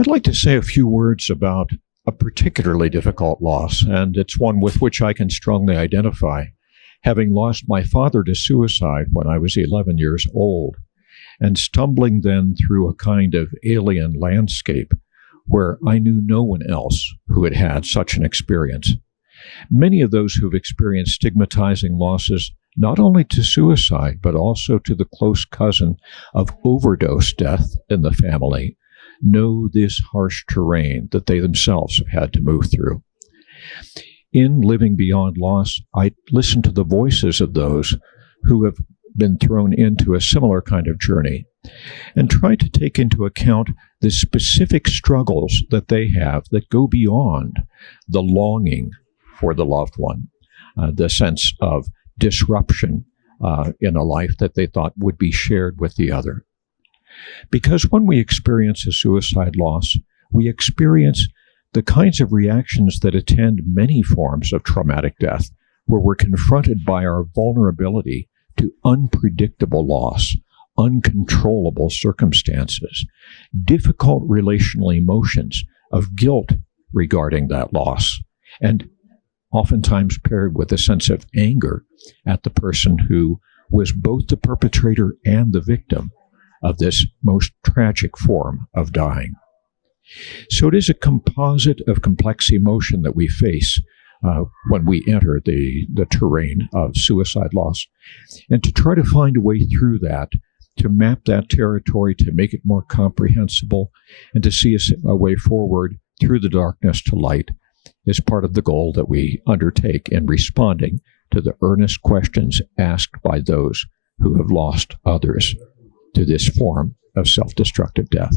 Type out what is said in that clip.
I'd like to say a few words about a particularly difficult loss, and it's one with which I can strongly identify, having lost my father to suicide when I was 11 years old, and stumbling then through a kind of alien landscape where I knew no one else who had had such an experience. Many of those who've experienced stigmatizing losses, not only to suicide, but also to the close cousin of overdose death in the family, know this harsh terrain that they themselves have had to move through. In Living Beyond Loss, I listen to the voices of those who have been thrown into a similar kind of journey and try to take into account the specific struggles that they have that go beyond the longing for the loved one, the sense of disruption in a life that they thought would be shared with the other. Because when we experience a suicide loss, we experience the kinds of reactions that attend many forms of traumatic death, where we're confronted by our vulnerability to unpredictable loss, uncontrollable circumstances, difficult relational emotions of guilt regarding that loss, and oftentimes paired with a sense of anger at the person who was both the perpetrator and the victim of this most tragic form of dying. So it is a composite of complex emotion that we face when we enter the terrain of suicide loss. And to try to find a way through that, to map that territory, to make it more comprehensible, and to see a way forward through the darkness to light is part of the goal that we undertake in responding to the earnest questions asked by those who have lost others to this form of self-destructive death.